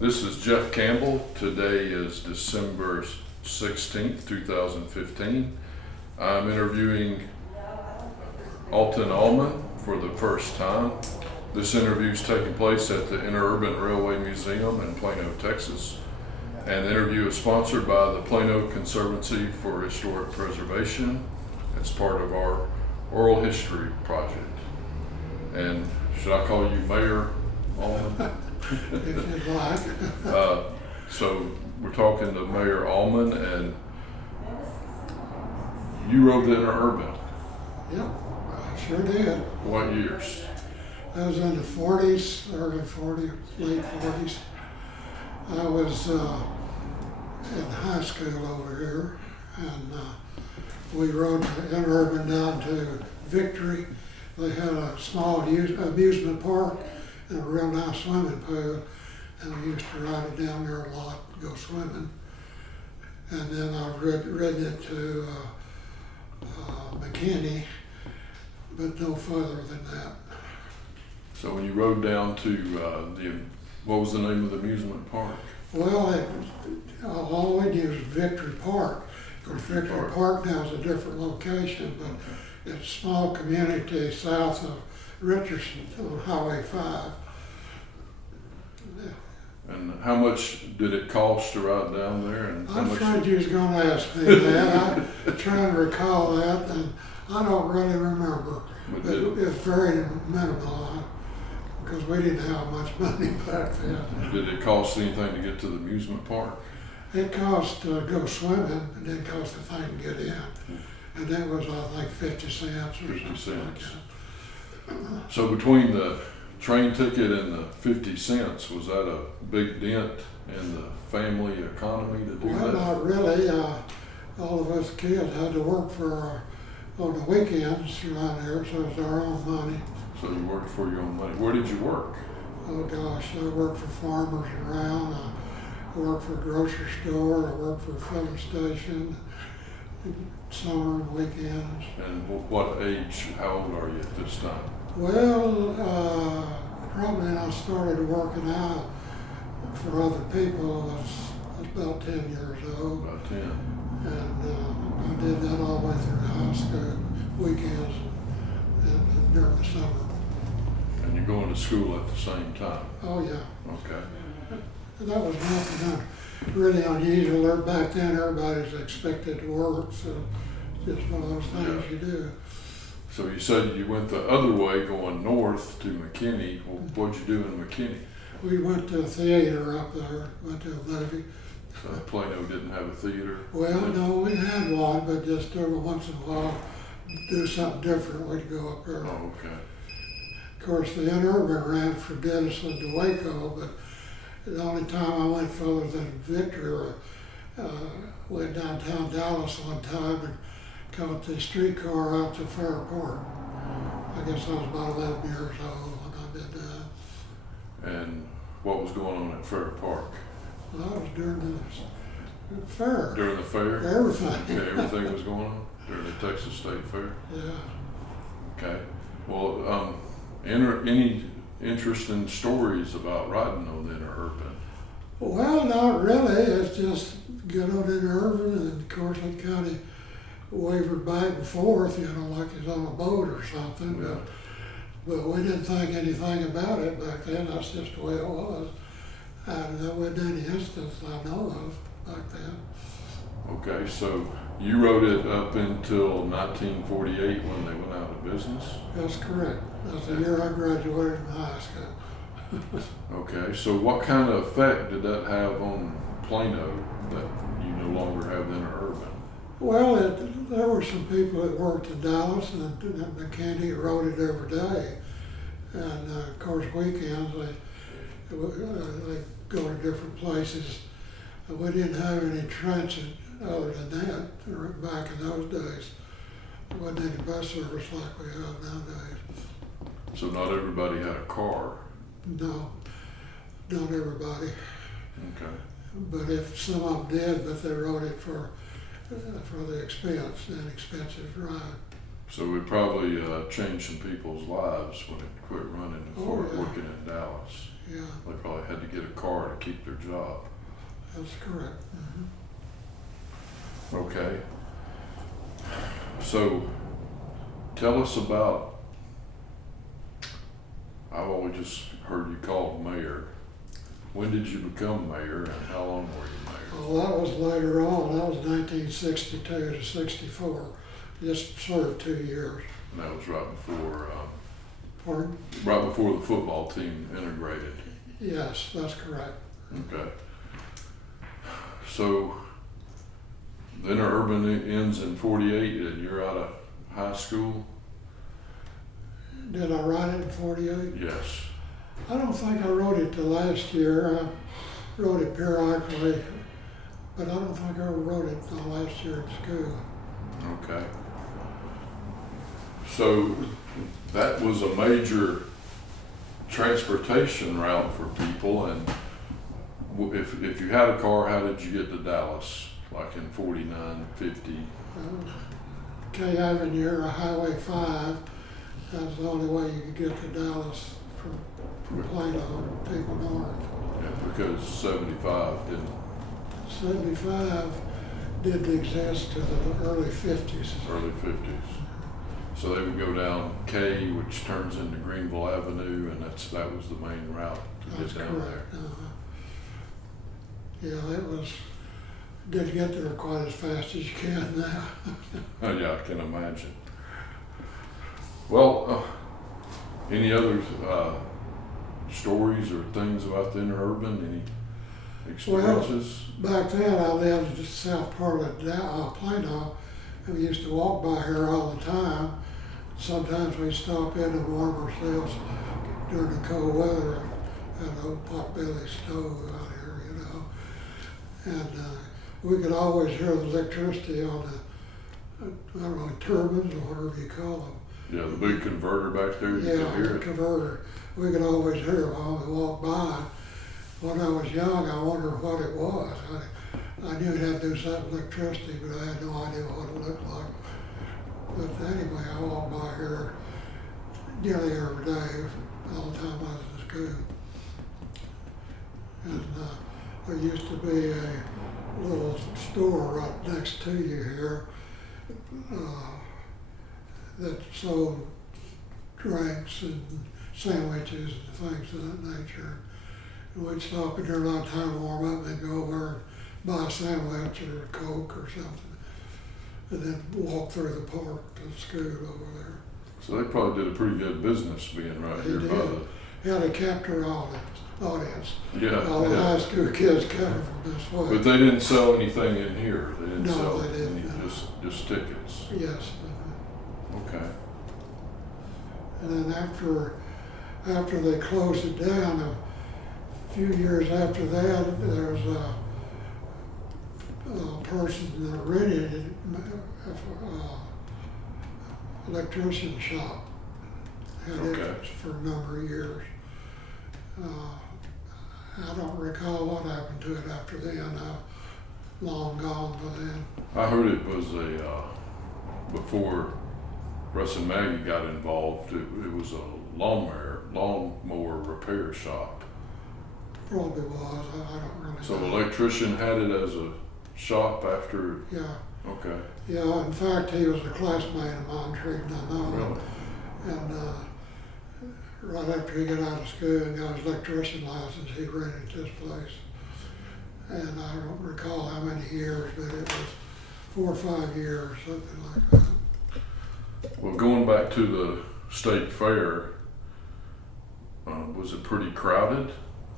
This is Jeff Campbell. Today is December 16th, 2015. I'm interviewing Alton Allman for the first time. This interview is taking place at the Interurban Railway Museum in Plano, Texas. And the interview is sponsored by the Plano Conservancy for Historic Preservation. It's part of our oral history project. And should I call you Mayor Allman? If you'd like. So we're talking to Mayor Allman, and you rode the Interurban. Yep, I sure did. What years? I was in the 40s, early 40s, late 40s. I was in high school over here, and we rode the Interurban down to Victory. They had a small amusement park and a real nice swimming pool, and we used to ride it down there a lot, go swimming. And then I've ridden it to McKinney, but no further than that. So when you rode down to what was the name of the amusement park? Well, all we knew was Victory Park. Of course, Victory Park now is a different location, but it's a small community south of Richardson on Highway 5. Yeah. And how much did it cost to ride down there? And how I'm much afraid you was going to ask me that. I'm trying to recall that, and I don't really remember. But it's very minimal because we didn't have much money back then. Did it cost anything to get to the amusement park? It cost to go swimming, and it cost a thing to get in. And that was, I think, 50 cents or 50 something like cents. that. So between the train ticket and the 50 cents, was that a big dent in the family economy to do Well, that? not really. All of us kids had to work on the weekends around here, so it was our own money. So you worked for your own money. Where did you work? Oh gosh, I worked for farmers around. I worked for a grocery store. I worked for a filling station. Summer and weekends. And what age, how old are you at this time? Well, probably when I started working out for other people, I was about 10 years old. About 10. And I did that all the way through high school, weekends, and during the summer. And you're going to school at the same time? Oh, yeah. Okay. That was nothing really unusual. Back then, everybody's expected to work, so it's just one of those things you do. So you said you went the other way, going north to McKinney. Well, what'd you do in McKinney? We went to a theater up there, went to a movie. So Plano didn't have a theater? Well, no, we had one, but just every once in a while, do something different, we'd go up there. Oh, okay. Of course, the Interurban ran from Denison to Waco, but the only time I went further than Victory, went downtown Dallas one time and caught the streetcar out to Fair Park. I guess I was about 11 years old when I did that. And what was going on at Fair Park? Well, that was during the fair. During the fair? Everything. Okay, everything was going on during the Texas State Fair? Yeah. Okay. Well, any interesting stories about riding on the Interurban? Well, not really. It's just get on Interurban, and of course it kind of wavered back and forth, like it's on a boat or something. Yeah. But we didn't think anything about it back then. That's just the way it was. And there wasn't any instance I know of back then. Okay, so you rode it up until 1948 when they went out of business? That's correct. That's the year I graduated from high school. Okay, so what kind of effect did that have on Plano that you no longer have the Interurban? Well, there were some people that worked in Dallas and at McKinney rode it every day. And of course, weekends, they go to different places. We didn't have any transit other than that back in those days. There wasn't any bus service like we have nowadays. So not everybody had a car? No, not everybody. Okay. But if some of them did, but they rode it for the expense, an expensive ride. So it probably changed some people's lives when it quit running before yeah. working in Dallas. Yeah, They probably had to get a car to keep their job. that's correct. Okay. So tell us about, I've always just heard you called mayor. When did you become mayor and how long were you mayor? Well, that was later on. That was 1962 to 64. Just served 2 years. And that was right before, Pardon? right before the football team integrated. Yes, that's correct. Okay. So the interurban ends in 48 and you're out of high school? Did I write it in 48? Yes. I don't think I wrote it the last year. I wrote it periodically, but I don't think I ever wrote it the last year at school. Okay. So that was a major transportation route for people, and if you had a car, how did you get to Dallas? Like in 49, 50? K Avenue or Highway 5, that's the only way you could get to Dallas from Plano, people north. Yeah, because 75 didn't, 75 didn't exist to the early 50s. early 50s. So they would go down K, which turns into Greenville Avenue, and that was the main route to That's get down correct. there. Yeah, it was, didn't get there quite as fast as you can now. Oh, yeah, I can imagine. Well, any other stories or things about the interurban? Any experiences? Back then, I lived in the south part of Plano, and we used to walk by here all the time. Sometimes we'd stop in and warm ourselves during the cold weather at an old potbelly stove out here, you know. And we could always hear the electricity on the, I don't know, turbines or whatever you call them. Yeah, the big converter back there, you Yeah, could hear the it. converter. We could always hear it while we walked by. When I was young, I wondered what it was. I knew it had to do something with electricity, but I had no idea what it looked like. But anyway, I walked by here nearly every day, all the time I was in school. And there used to be a little store right next to you here that sold drinks and sandwiches and things of that nature. And we'd stop in there a lot of time to warm up and go over and buy a sandwich or a Coke or something. And then walk through the park to school over there. So they probably did a pretty good business being right They here did. by the, He had a captor audience. yeah. All the Yeah. high school kids coming from this way. But they didn't sell anything in here. They didn't No, sell they didn't, any, no. just tickets. Yes. Okay. And then after they closed it down, a few years after that, there was a person that rented an electrician shop. Had Okay. it for a number of years. I don't recall what happened to it after then. Long gone by then. I heard it was before Russ and Maggie got involved, it was a lawnmower repair shop. Probably was. I don't really So know. electrician had it as a shop after, Yeah. okay. Yeah, in fact, he was a classmate of mine, Treating I know. Really? And right after he got out of school and got his electrician license, he rented this place. And I don't recall how many years, but it was 4 or 5 years, something like that. Well, going back to the state fair, was it pretty crowded?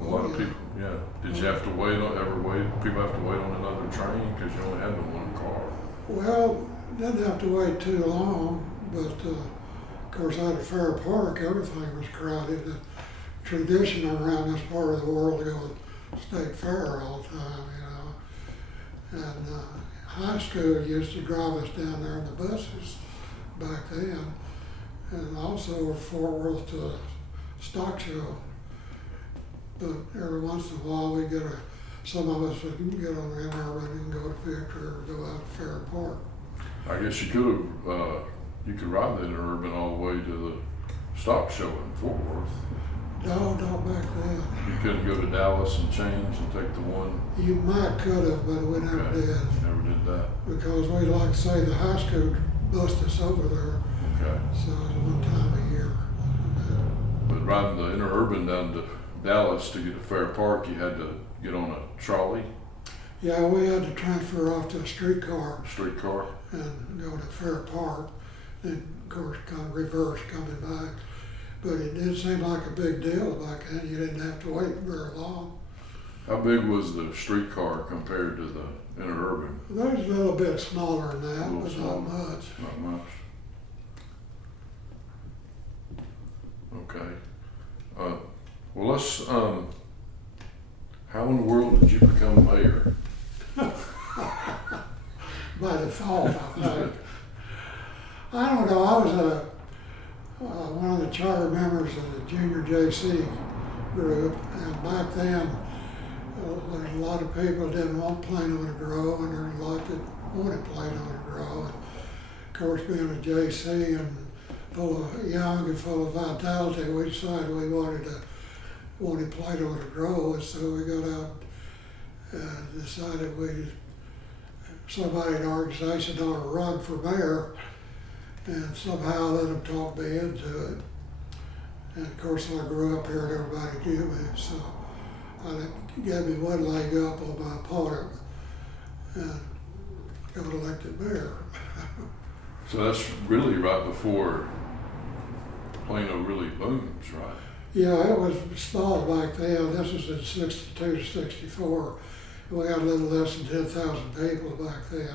A lot of yeah. people, yeah. Did you have to people have to wait on another train because you only had the one car? Well, didn't have to wait too long, but of course out at Fair Park, everything was crowded. The tradition around this part of the world to go to state fair all the time, you know. And high school used to drive us down there in the buses back then, and also Fort Worth to the stock show. But every once in a while we get some of us would get on the interurban and go to Victor or go out to Fair Park. I guess you could have You could ride the interurban all the way to the stock show in Fort Worth. No, not back then. You couldn't go to Dallas and change and take the one. You might could have, but we never Okay. did. Never did that. Because we, like say, the high school bussed us over there, Okay. so it was one time a year. But riding the interurban down to Dallas to get to Fair Park, you had to get on a trolley, Yeah, we had to transfer off to a streetcar streetcar. and go to Fair Park, and of course kind of reverse coming back. But it did seem like a big deal back then. You didn't have to wait very long. How big was the streetcar compared to the interurban? They was a little bit smaller than A that, little but smaller. not much. Not much. Okay. Well, let's, how in the world did you become mayor? By default, I think. I don't know. I was one of the charter members of the junior JC group, and back then there's a lot of people didn't want Plano to grow, and there's a lot that wanted Plano to grow. And of course, being a JC and full of young and full of vitality, we decided we wanted Plano to grow, and so we got out and decided somebody in our organization ought to run for mayor, and somehow let them talk me into it. And of course, I grew up here and everybody knew me, so it gave me one leg up on my opponent and got elected mayor. So that's really right before Plano really booms, right? Yeah, it was small back then. This was in 62 to 64. We had a little less than 10,000 people back then.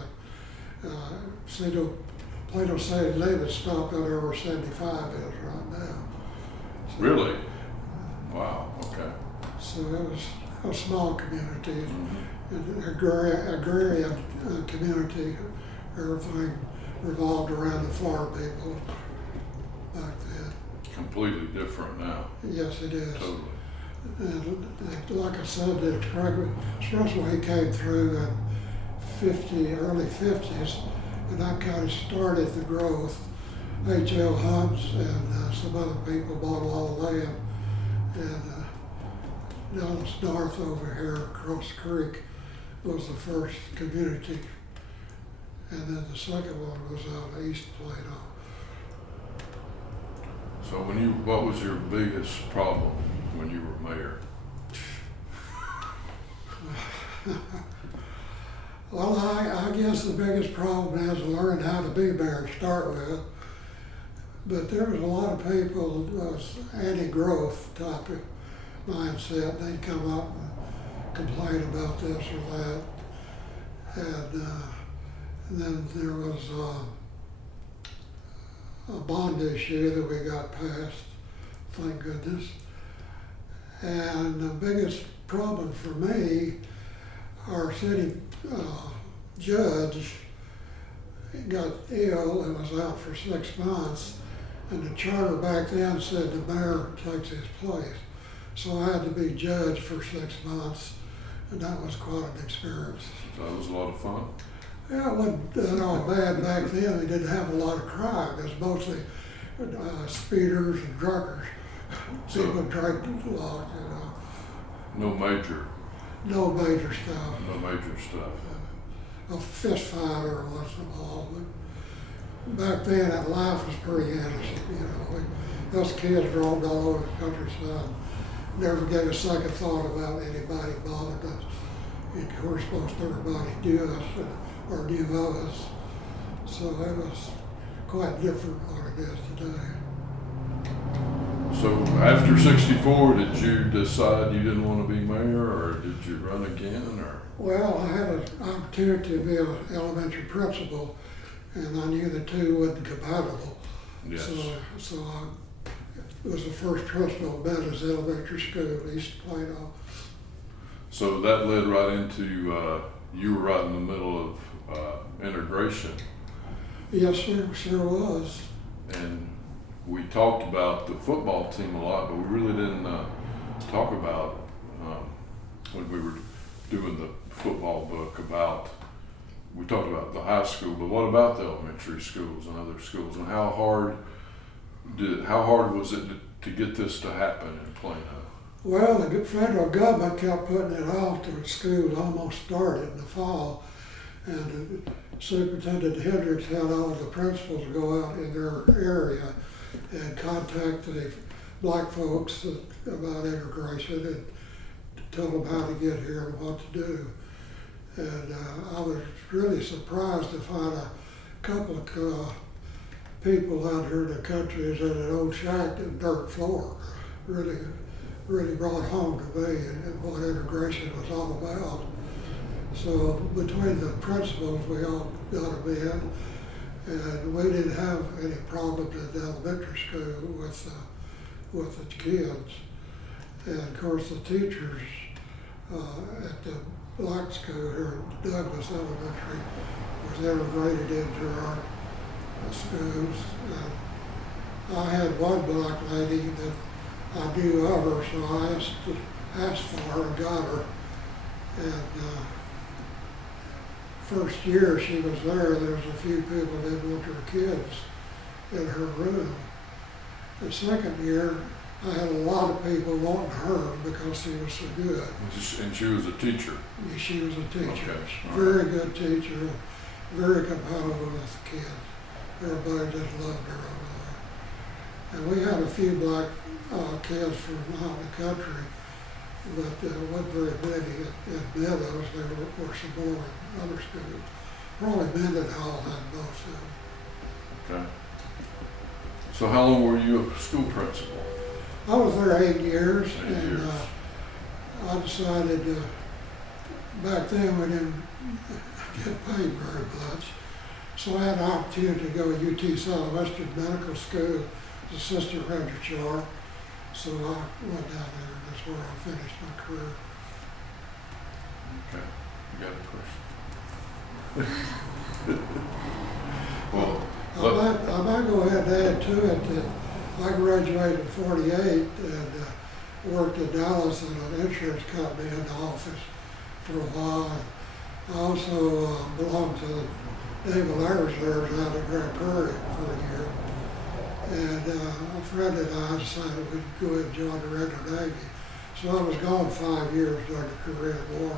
Plano City limits stopped out over 75 is right now. So, Really? Wow, okay. So it was a small community, Mm-hmm. an agrarian community. Everything revolved around the farm people back then. Completely different now, Yes, it is. totally. And like I said, especially when he came through in early 50s, and that kind of started the growth. H.L. Hubbs and some other people bought a lot of land, and down north over here across the creek was the first community, and then the second one was out east Plano. So what was your biggest problem when you were mayor? Well, I guess the biggest problem is learning how to be mayor to start with. But there was a lot of people that was anti-growth type of mindset. They'd come up and complain about this or that. And then there was a bond issue that we got passed, thank goodness. And the biggest problem for me, our city judge got ill and was out for 6 months, and the charter back then said the mayor takes his place. So I had to be judge for 6 months, and that was quite an experience. So that was a lot of fun. Yeah, it wasn't all bad back then. We didn't have a lot of crime. It was mostly speeders and drunkards. So- People drank a lot, you know. No major No major stuff. A fist fight or once in a while, but back then that life was pretty innocent, you know. Us kids roamed all over the countryside, never gave a second thought about anybody bothered us. And of course, most everybody knew us or knew of us, so it was quite different than what it is today. So after 64, did you decide you didn't want to be mayor, or did you run again, or? Well, I had an opportunity to be an elementary principal, and I knew the two wasn't compatible. Yes. So I was the first principal at Meadows Elementary School, East Plano. So that led right into, you were right in the middle of integration. Yes, sir, sure was. And we talked about the football team a lot, but we really didn't talk about, when we were doing the football book, about we talked about the high school, but what about the elementary schools and other schools, and how hard was it to get this to happen in Plano? Well, the federal government kept putting it off till schools almost started in the fall, and Superintendent Hendricks had all of the principals go out in their area and contact the black folks about integration and tell them how to get here and what to do. And I was really surprised to find a couple of people out here in the country is in an old shack and dirt floor. Really brought home to me and what integration was all about. So between the principals, we all got them in, and we didn't have any problems in the elementary school with the kids. And of course, the teachers at the black school here at Douglas Elementary was integrated into our schools. And I had one black lady that I knew of her, so I asked for her and got her. And first year she was there was a few people that didn't want their kids in her room. The second year, I had a lot of people wanting her because she was so good. And she was a teacher? Yeah, she was a teacher. Okay. Very good teacher, very compatible with the kids. Everybody just loved her over there. And we had a few black kids from out the country, but wasn't very many at Meadows. There were some more in other schools. Probably Mendenhall had most of them. Okay. So how long were you a school principal? I was there 8 years, 8 and years. I decided back then we didn't get paid very much. So I had an opportunity to go to UT Southwestern Medical School as assistant registrar. So I went down there, and that's where I finished my career. Okay. You got a question? Well, I might go ahead and add to it that I graduated in '48 and worked in Dallas in an insurance company in the office for a while. I also belonged to the Naval Air Reserve out at Grand Prairie for a year. And a friend and I decided we'd go ahead and join the regular Navy. So I was gone 5 years during the Korean War,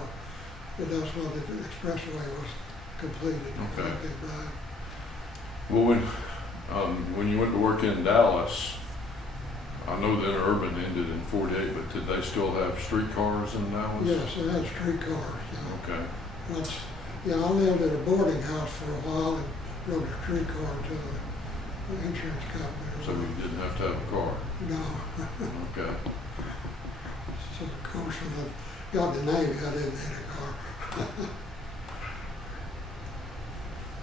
but that's when the expressway was completed. Okay. I came back. Well, when you went to work in Dallas, I know the interurban ended in '48, but did they still have streetcars in Dallas? Yes, I had streetcars. Okay. I lived at a boarding house for a while and rode a streetcar to the insurance company. So you didn't have to have a car? No. Okay. So of course when I got in the Navy, I didn't need a car.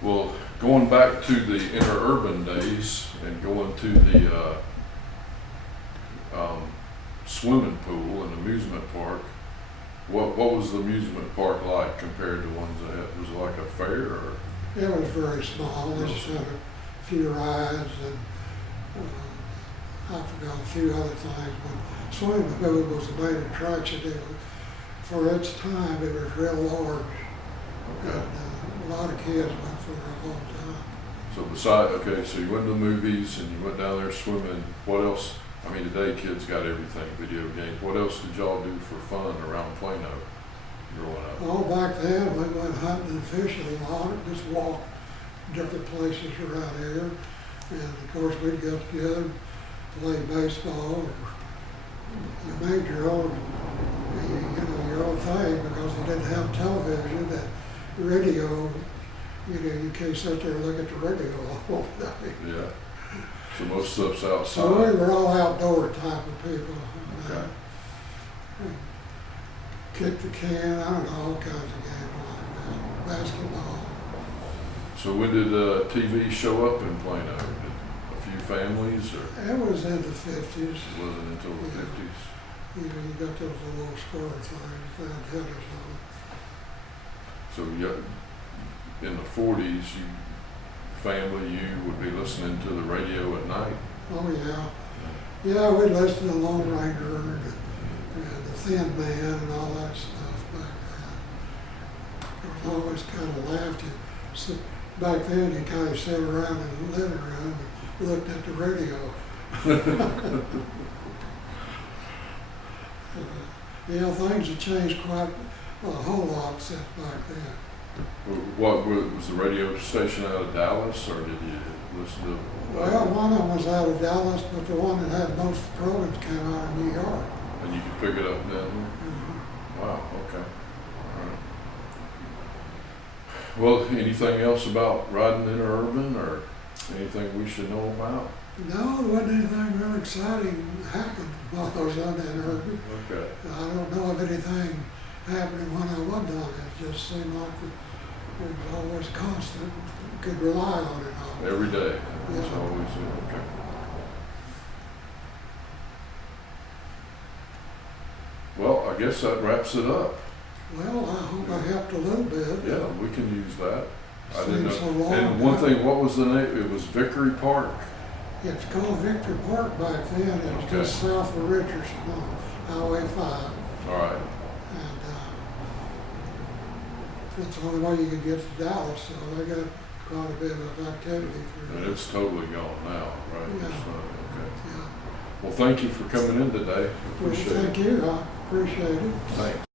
Well, going back to the interurban days and going to the swimming pool and amusement park, what was the amusement park like compared to ones that had, was it like a fair or? It was very small. They just had a few rides and I forgot a few other things, but swimming pool was the main attraction. For its time, it was real large. Okay. And a lot of kids went for it a long time. So so you went to the movies and you went down there swimming. What else? I mean, today kids got everything, video games. What else did y'all do for fun around Plano growing up? Well, back then, we went hunting and fishing a lot, just walked different places around here. And of course, we'd get together, play baseball. You made your own, your own thing because you didn't have television. That radio, you can't sit there and look at the radio all day. Yeah. So most stuff's outside. So we were all outdoor type of people. Okay. Kick the can, I don't know, all kinds of games like that. Basketball. So when did TV show up in Plano? Did a few families or? It was in the 50s. It wasn't until the Yeah. 50s. You got those little square things, they had headers on So you got, in the 40s, you would be listening to the radio at night. it. Oh, yeah. Yeah, we'd listen to Lone Ranger and the Thin Man and all that stuff back then. I always kind of laughed. Back then, you kind of sat around in the living room and looked at the radio. Things have changed quite a whole lot since back then. What was the radio station out of Dallas, or did you listen to? Well, one of them was out of Dallas, but the one that had most of the programs came out of New York. And you could pick it up then? Mhm. Wow, okay. All right. Well, anything else about riding interurban, or anything we should know about? No, there wasn't anything really exciting happened while I was on that urban. Okay. I don't know of anything happening when I was on it. It just seemed like it was always constant. You could rely on it all. Every day. It's Yeah. always okay. Well, I guess that wraps it up. Well, I hope I helped a little bit. Yeah, we can use that. I didn't Seems so know. long And one now. thing, what was the name? It was Vickery Park. It's called Victor Park back then. It was Okay. just south of Richardson on Highway 5. All right. And that's the only way you could get to Dallas, so they got quite a bit of activity through And there. it's totally gone now, right? Yeah. It's not- okay. Yeah. Well, thank you for coming in today. Well, Appreciate thank it. you. I appreciate it. Thanks.